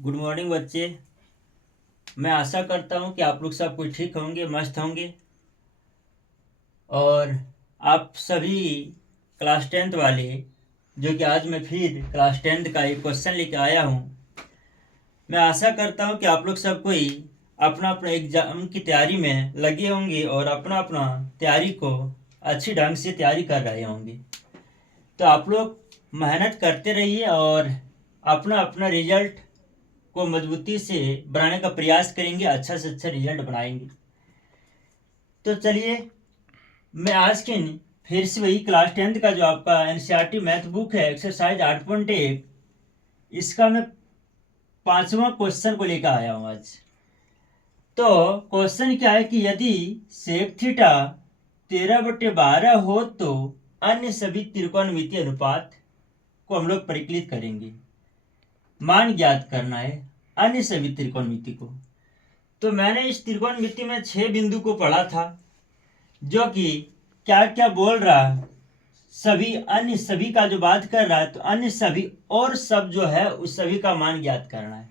Good morning बच्चे। मैं आशा करता हूँ कि आप लोग सब कुछ ठीक होंगे, मस्त होंगे। और आप सभी क्लास टेंथ वाले, जो कि आज मैं फिर क्लास टेंथ का एक क्वेश्चन लेके आया हूँ। मैं आशा करता हूँ कि आप लोग सब कोई अपना अपना एग्जाम की तैयारी में लगे होंगे और अपना अपना तैयारी को अच्छी ढंग से तैयारी कर रहे होंगे। तो आप लोग मेहनत करते रहिए और अपना अपना रिजल्ट को मजबूती से बनाने का प्रयास करेंगे, अच्छा से अच्छा रिजल्ट बनाएंगे। तो चलिए, मैं आज के फिर से वही क्लास टेंथ का जो आपका एनसीईआरटी मैथ बुक है, एक्सरसाइज 8.1, इसका मैं 5वां क्वेश्चन को लेकर आया हूँ आज। तो क्वेश्चन क्या है कि यदि सेक थीटा 13/12 हो तो अन्य सभी त्रिकोणमितीय अनुपात को हम लोग परिकलित करेंगे। मान ज्ञात करना है अन्य सभी त्रिकोणमिति को। तो मैंने इस त्रिकोणमिति में 6 बिंदु को पढ़ा था, जो कि क्या क्या बोल रहा है, सभी अन्य सभी का जो बात कर रहा है। तो अन्य सभी और सब जो है उस सभी का मान ज्ञात करना है।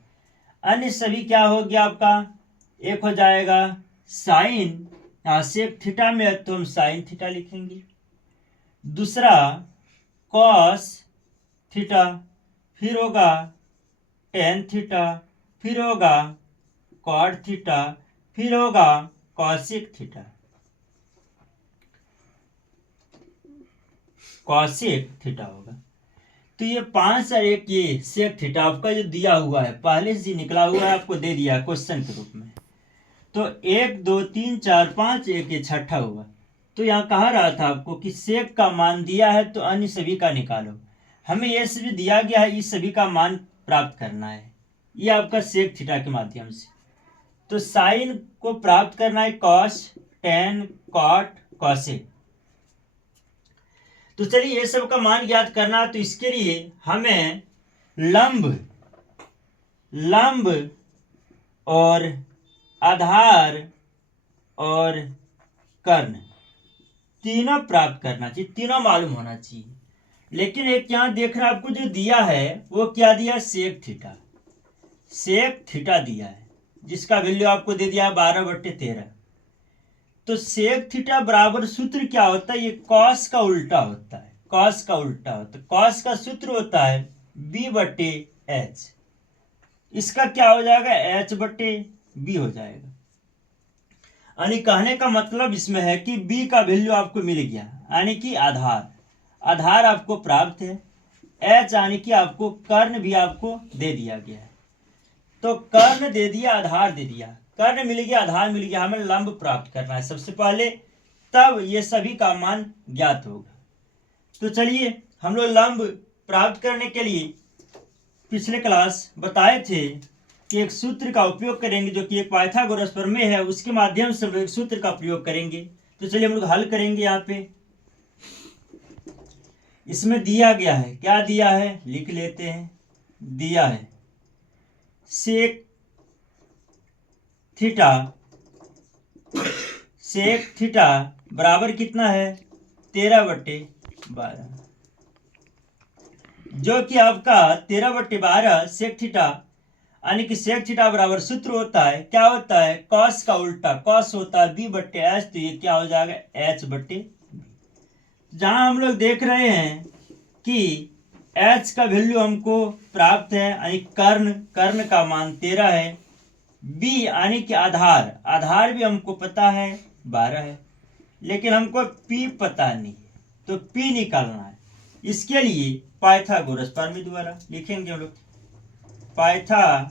अन्य सभी क्या हो गया आपका, एक हो जाएगा साइन, यहाँ सेक थीटा में है तो हम साइन थीटा लिखेंगे। दूसरा कॉस थीटा, फिर होगा टेन थीटा, फिर होगा कॉट थीटा, फिर होगा कॉसेक थीटा। कॉसेक थीटा होगा। तो ये 5 और एक ये सेक थीटा आपका जो दिया हुआ है, पहले से निकला हुआ है, आपको दे दिया है क्वेश्चन के रूप में। तो 1 2 3 4 5, एक ये छठा हुआ। तो यहाँ कहा रहा था आपको कि सेक का मान दिया है तो अन्य सभी का निकालो। हमें ये सभी दिया गया है, इस सभी का मान प्राप्त करना है, ये आपका सेक थीटा के माध्यम से। तो साइन को प्राप्त करना है कॉस, टेन, कॉट, कॉसेक। तो चलिए ये सब का मान ज्ञात करना है। तो इसके लिए हमें लंब लंब और आधार और कर्ण तीनों प्राप्त करना चाहिए, तीनों मालूम होना चाहिए। लेकिन एक यहाँ देख रहा आपको जो दिया है वो क्या दिया, सेक थीटा। सेक थीटा दिया है जिसका वैल्यू आपको दे दिया 12/13। तो सेक थीटा बराबर सूत्र क्या होता है, ये कॉस का उल्टा होता है। कॉस का उल्टा होता है, कॉस का सूत्र होता है b/h। इसका क्या हो जाएगा, h/b हो जाएगा। यानी कहने का मतलब इसमें है कि b का वैल्यू आपको मिल गया, यानी कि आधार आधार आपको प्राप्त है। h यानी कि आपको कर्ण भी आपको दे दिया गया है। तो कर्ण दे दिया, आधार दे दिया, कर्ण मिल गया, आधार मिल गया। हमें लंब प्राप्त करना है सबसे पहले, तब ये सभी का मान ज्ञात होगा। तो चलिए, हम लोग लंब प्राप्त करने के लिए पिछले क्लास बताए थे कि एक सूत्र का उपयोग करेंगे, जो कि एक पाइथागोरस प्रमेय है, उसके माध्यम से हम एक सूत्र का प्रयोग करेंगे। तो चलिए हम लोग हल करेंगे। यहाँ पे इसमें दिया गया है, क्या दिया है लिख लेते हैं। दिया है सेक थीटा, सेक थीटा बराबर कितना है, 13/12, जो कि आपका 13/12 सेक थीटा, यानी कि सेक थीटा बराबर सूत्र होता है, क्या होता है, कॉस का उल्टा, कॉस होता है b/h। तो ये क्या हो जाएगा, h/b। जहां हम लोग देख रहे हैं कि h का वैल्यू हमको प्राप्त है, यानी कर्ण, कर्ण का मान 13 है। b यानी कि आधार, आधार भी हमको पता है 12 है, लेकिन हमको p पता नहीं है, तो p निकालना है। इसके लिए पाइथागोरस प्रमेय द्वारा लिखेंगे हम लोग, पाइथागोरस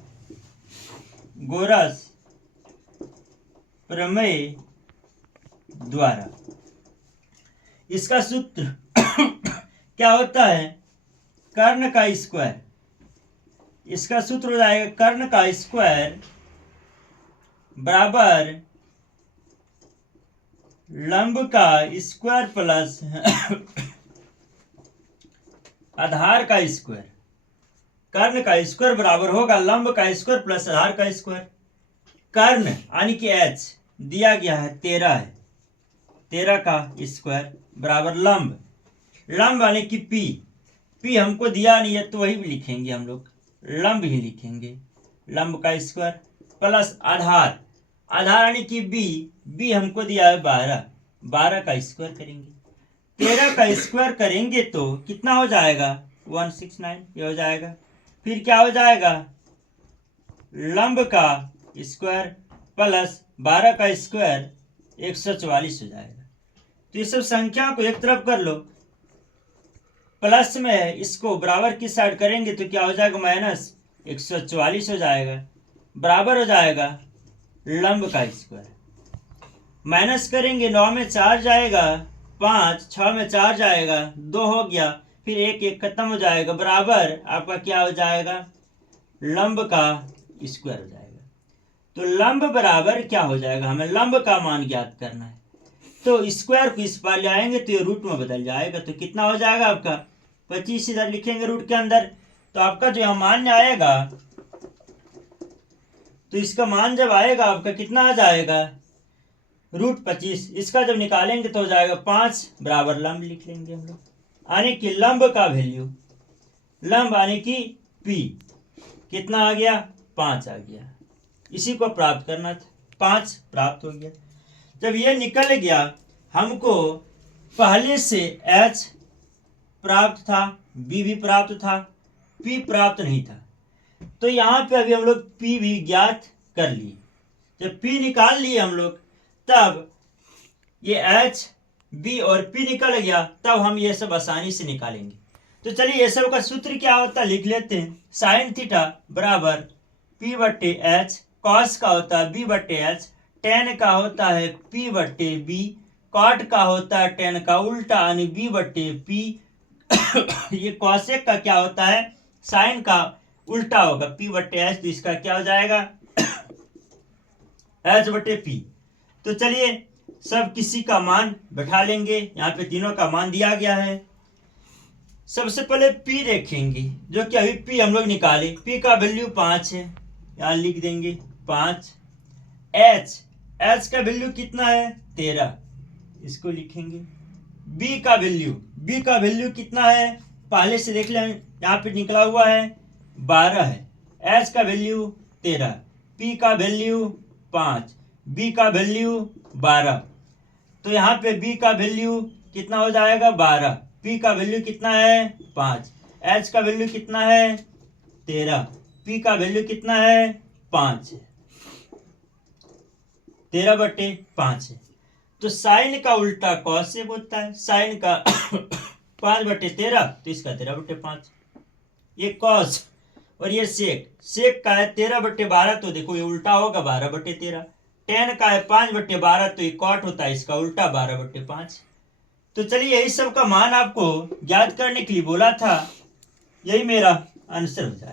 प्रमेय द्वारा। इसका सूत्र क्या होता है, कर्ण का स्क्वायर। इसका सूत्र हो जाएगा कर्ण का स्क्वायर बराबर लंब का स्क्वायर प्लस आधार का स्क्वायर। कर्ण का स्क्वायर बराबर होगा लंब का स्क्वायर प्लस आधार का स्क्वायर। कर्ण यानी कि h दिया गया है 13 है, 13 का स्क्वायर बराबर लंब, लंब यानी कि p हमको दिया नहीं है तो वही भी लिखेंगे हम लोग, लंब ही लिखेंगे। लंब का स्क्वायर प्लस आधार, आधार यानी कि बी हमको दिया है 12, 12 का स्क्वायर करेंगे, 13 का स्क्वायर करेंगे तो कितना हो जाएगा 169, ये हो जाएगा। फिर क्या हो जाएगा लंब का स्क्वायर प्लस 12 का स्क्वायर 144 हो जाएगा। तो ये सब संख्या को एक तरफ कर लो, प्लस में इसको बराबर की साइड करेंगे तो क्या हो जाएगा माइनस 144 हो जाएगा, बराबर हो जाएगा लंब का स्क्वायर। माइनस करेंगे 9 में 4 जाएगा 5, 6 में 4 जाएगा 2 हो गया, फिर एक एक खत्म हो जाएगा, बराबर आपका क्या हो जाएगा लंब का स्क्वायर हो जाएगा। तो लंब बराबर क्या हो जाएगा, हमें लंब का मान ज्ञात करना है, तो स्क्वायर को इस पार ले आएंगे तो ये रूट में बदल जाएगा, तो कितना हो जाएगा आपका 25 इधर लिखेंगे रूट के अंदर, तो आपका जो मान आएगा, तो इसका मान जब आएगा आपका कितना आ जाएगा रूट 25, इसका जब निकालेंगे तो हो जाएगा 5 बराबर लंब लिख लेंगे हम लोग, यानी कि लंब का वैल्यू, लंब यानी कि P कितना आ गया 5 आ गया, इसी को प्राप्त करना था, 5 प्राप्त हो गया। जब ये निकल गया, हमको पहले से H प्राप्त था, B भी प्राप्त था, P प्राप्त नहीं था, तो यहाँ पे अभी हम लोग P भी ज्ञात कर लिए। जब P निकाल लिए हम लोग, तब ये H, B और P निकल गया, तब हम ये सब आसानी से निकालेंगे। तो चलिए ये सब का सूत्र क्या होता है लिख लेते हैं। साइन थीटा बराबर P बट्टे H, कॉस का होता है B बट्टे H, टेन का होता है P बट्टे B, कॉट का होता है टेन का उल्टा यानी B बट्टे P। ये कॉसेक का क्या होता है साइन का उल्टा होगा P बट्टे H, तो इसका क्या हो जाएगा H बट्टे P। तो चलिए सब किसी का मान बैठा लेंगे, यहाँ पे तीनों का मान दिया गया है। सबसे पहले P देखेंगे, जो कि अभी P हम लोग निकाले, P का वैल्यू 5 है, यहाँ लिख देंगे 5। H का वैल्यू कितना है 13, इसको लिखेंगे। B का वैल्यू कितना है पहले से देख लें, यहाँ पे निकला हुआ है 12 है, H का वैल्यू 13, P का वैल्यू 5, B का वैल्यू 12, तो यहाँ पे B का वैल्यू कितना हो जाएगा 12, P का वैल्यू कितना है 5, H का वैल्यू कितना है 13, P का वैल्यू कितना है 5 है, 13 बटे 5 है। तो साइन का उल्टा कॉसेक होता है, साइन का 5 बटे 13, तो इसका 13 बटे 5। ये कॉस और ये सेक, सेक का है 13 बटे 12, तो देखो ये उल्टा होगा 12 बटे 13। टेन का है 5 बटे 12, तो ये कॉट होता है इसका उल्टा 12 बटे 5। तो चलिए यही सब का मान आपको ज्ञात करने के लिए बोला था, यही मेरा आंसर हो जाएगा।